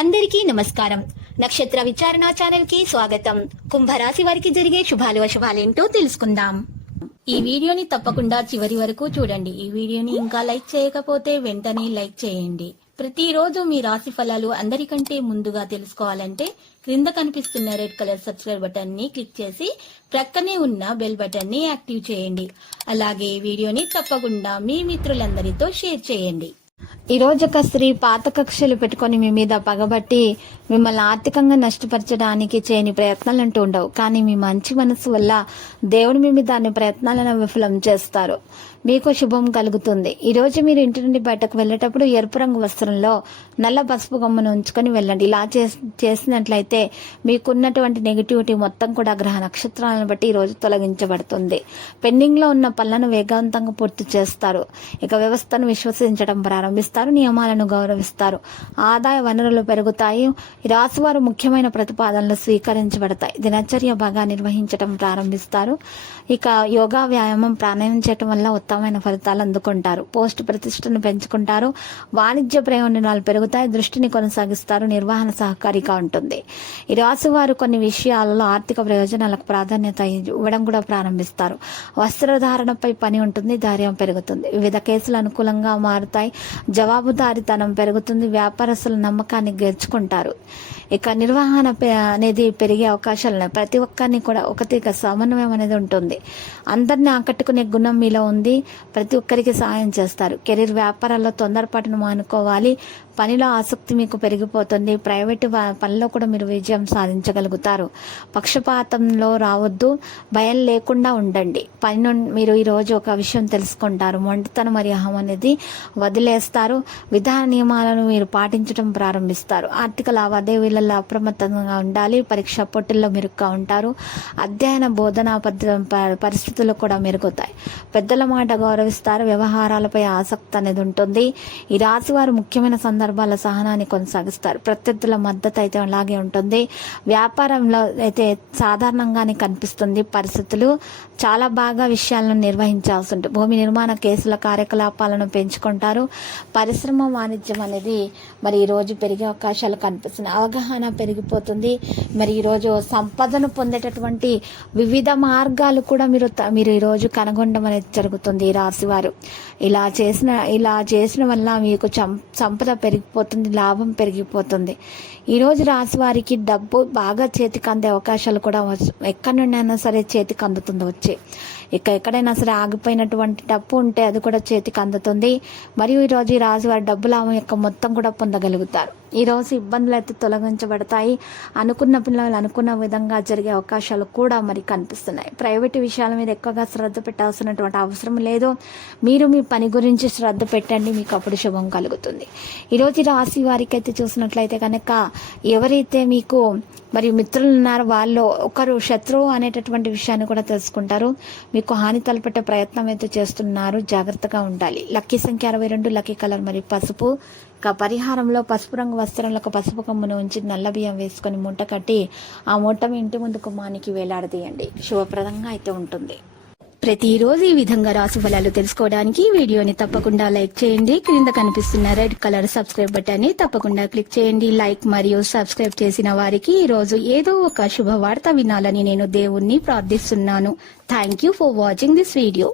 అందరికీ నమస్కారం. నక్షత్ర విచారణ ఛానల్ కి స్వాగతం. కుంభరాశి వారికి జరిగే శుభాలు అశుభాలేంటో తెలుసుకుందాం. ఈ వీడియోని తప్పకుండా చివరి వరకు చూడండి. ఈ వీడియోని ఇంకా లైక్ చేయకపోతే వెంటనే లైక్ చేయండి. ప్రతిరోజు మీ రాశి ఫలాలు అందరికంటే ముందుగా తెలుసుకోవాలంటే క్రింద కనిపిస్తున్న రెడ్ కలర్ సబ్స్క్రైబ్ బటన్ ని క్లిక్ చేసి ప్రక్కనే ఉన్న బెల్ బటన్ ని యాక్టివ్ చేయండి. అలాగే ఈ వీడియోని తప్పకుండా మీ మిత్రులందరితో షేర్ చేయండి. ఈ రోజు ఒక స్త్రీ పాత కక్షలు పెట్టుకుని మీ మీద పగబట్టి మిమ్మల్ని ఆర్థికంగా నష్టపరచడానికి చేయని ప్రయత్నాలు అంటూ ఉండవు. కానీ మీ మంచి మనసు వల్ల దేవుడు మీ మీద అన్ని ప్రయత్నాలను విఫలం చేస్తారు. మీకు శుభం కలుగుతుంది. ఈ రోజు మీరు ఇంటి నుండి బయటకు వెళ్లేటప్పుడు ఎరుపు రంగు వస్త్రంలో నల్ల పసుపు గమ్మును ఉంచుకొని వెళ్ళండి. ఇలా చేసినట్లయితే మీకున్నటువంటి నెగిటివిటీ మొత్తం కూడా గ్రహ నక్షత్రాలను బట్టి ఈ రోజు తొలగించబడుతుంది. పెండింగ్ లో ఉన్న పనులను వేగవంతంగా పూర్తి చేస్తారు. ఇక వ్యవస్థను విశ్వసించడం ప్రారంభిస్తారు. నియమాలను గౌరవిస్తారు. ఆదాయ వనరులు పెరుగుతాయి. ఈ రాశి వారు ముఖ్యమైన ప్రతిపాదనలు స్వీకరించబడతాయి. దినచర్య బాగా నిర్వహించడం ప్రారంభిస్తారు. ఇక యోగా, వ్యాయామం, ప్రాణాయామం చేయటం వల్ల ఉత్తమమైన ఫలితాలు అందుకుంటారు. పోస్ట్ ప్రతిష్టను పెంచుకుంటారు. వాణిజ్య ప్రయోజనాలు పెరుగుతాయి. దృష్టిని కొనసాగిస్తారు. నిర్వహణ సహకారిగా ఉంటుంది. ఈ రాశి వారు కొన్ని విషయాలలో ఆర్థిక ప్రయోజనాలకు ప్రాధాన్యత ఇవ్వడం కూడా ప్రారంభిస్తారు. వస్త్రధారణపై పని ఉంటుంది. ధైర్యం పెరుగుతుంది. వివిధ కేసులు అనుకూలంగా మారుతాయి. జవాబుదారీతనం పెరుగుతుంది. వ్యాపారస్తుల నమ్మకాన్ని గెలుచుకుంటారు. ఇక నిర్వహణ అనేది పెరిగే అవకాశాలు ఉన్నాయి. ప్రతి ఒక్కరిని కూడా ఒకటిగా సమన్వయం అనేది ఉంటుంది. అందరిని ఆకట్టుకునే గుణం మీలో ఉంది. ప్రతి ఒక్కరికి సహాయం చేస్తారు. కెరీర్, వ్యాపారాల్లో తొందరపాటును మానుకోవాలి. పనిలో ఆసక్తి మీకు పెరిగిపోతుంది. ప్రైవేటు పనిలో కూడా మీరు విజయం సాధించగలుగుతారు. పక్షపాతంలో రావద్దు. భయం లేకుండా ఉండండి. పని మీరు ఈరోజు ఒక విషయం తెలుసుకుంటారు. మొండితనం మరియు అహం అనేది వదిలేస్తారు. విధాన నియమాలను మీరు పాటించడం ప్రారంభిస్తారు. ఆర్థిక లావాదేవీలలో అప్రమత్తంగా ఉండాలి. పరీక్ష పోటీల్లో మెరుగ్గా ఉంటారు. అధ్యయన బోధనా పరిస్థితులు కూడా మెరుగుతాయి. పెద్దల మాట గౌరవిస్తారు. వ్యవహారాలపై ఆసక్తి అనేది ఉంటుంది. ఈ రాశి వారు ముఖ్యమైన సందర్భాల సహనాన్ని కొనసాగిస్తారు. ప్రత్యర్థుల మద్దతు అయితే అలాగే ఉంటుంది. వ్యాపారంలో అయితే సాధారణంగానే కనిపిస్తుంది. పరిస్థితులు చాలా బాగా విషయాలను నిర్వహించాల్సి ఉంటుంది. భూమి నిర్మాణ కేసుల కార్యకలాపాలను పెంచుకుంటారు. పరిశ్రమ, వాణిజ్యం అనేది మరి ఈ రోజు పెరిగే అవకాశాలు కనిపిస్తున్నాయి. అవగాహన పెరిగిపోతుంది. మరి ఈరోజు సంపదను పొందేటటువంటి వివిధ మార్గాలు కూడా మీరు ఈరోజు కనుగొనడం అనేది జరుగుతుంది. ఈ రాశి వారు ఇలా చేసిన వల్ల మీకు సంపద పెరిగిపోతుంది. లాభం పెరిగిపోతుంది. ఈరోజు రాశి వారికి డబ్బు బాగా చేతికి అందే అవకాశాలు కూడా ఎక్కడి నుండి అయినా సరే చేతికి అందుతుంది. వచ్చి ఎక్కడైనా సరే ఆగిపోయినటువంటి డబ్బు ఉంటే అది కూడా చేతికి అందుతుంది. మరియు ఈరోజు ఈ రాశి వారి డబ్బు లాభం యొక్క మొత్తం కూడా పొందగలుగుతారు. ఈరోజు ఇబ్బందులు అయితే తొలగించబడతాయి. అనుకున్న పిల్లలు అనుకున్న విధంగా జరిగే అవకాశాలు కూడా మరి కనిపిస్తున్నాయి. ప్రైవేటు విషయాల మీద ఎక్కువగా శ్రద్ధ పెట్టాల్సినటువంటి అవసరం లేదు. మీరు మీ పని గురించి శ్రద్ధ పెట్టండి. మీకు అప్పుడు శుభం కలుగుతుంది. ఈరోజు రాశి వారికి అయితే చూసినట్లయితే కనుక ఎవరైతే మీకు మరి మిత్రులు ఉన్నారో వాళ్ళు ఒకరు శత్రువు అనేటటువంటి విషయాన్ని కూడా తెలుసుకుంటారు. మీకు హాని తలపెట్టే ప్రయత్నం అయితే చేస్తున్నారు. జాగ్రత్తగా ఉండాలి. లక్కీ సంఖ్య 62, లక్కీ కలర్ మరి పసుపు. పరిహారంలో పసుపు రంగు వస్త్రంలో ఒక పసుపు కొమ్మును ఉంచి నల్ల బియ్యం వేసుకొని మూట కట్టి ఆ మూట మీ ఇంటి ముందు గుమ్మానికి వేలాడదీయండి. శుభప్రదంగా అయితే ఉంటుంది. ప్రతిరోజు ఈ విధంగా రాశి ఫలాలు తెలుసుకోవడానికి వీడియోని తప్పకుండా లైక్ చేయండి. క్రింద కనిపిస్తున్న రెడ్ కలర్ సబ్స్క్రైబ్ బటన్ ని తప్పకుండా క్లిక్ చేయండి. లైక్ మరియు సబ్స్క్రైబ్ చేసిన వారికి ఈ రోజు ఏదో ఒక శుభవార్త వినాలని నేను దేవుణ్ణి ప్రార్థిస్తున్నాను. Thank you for watching this video.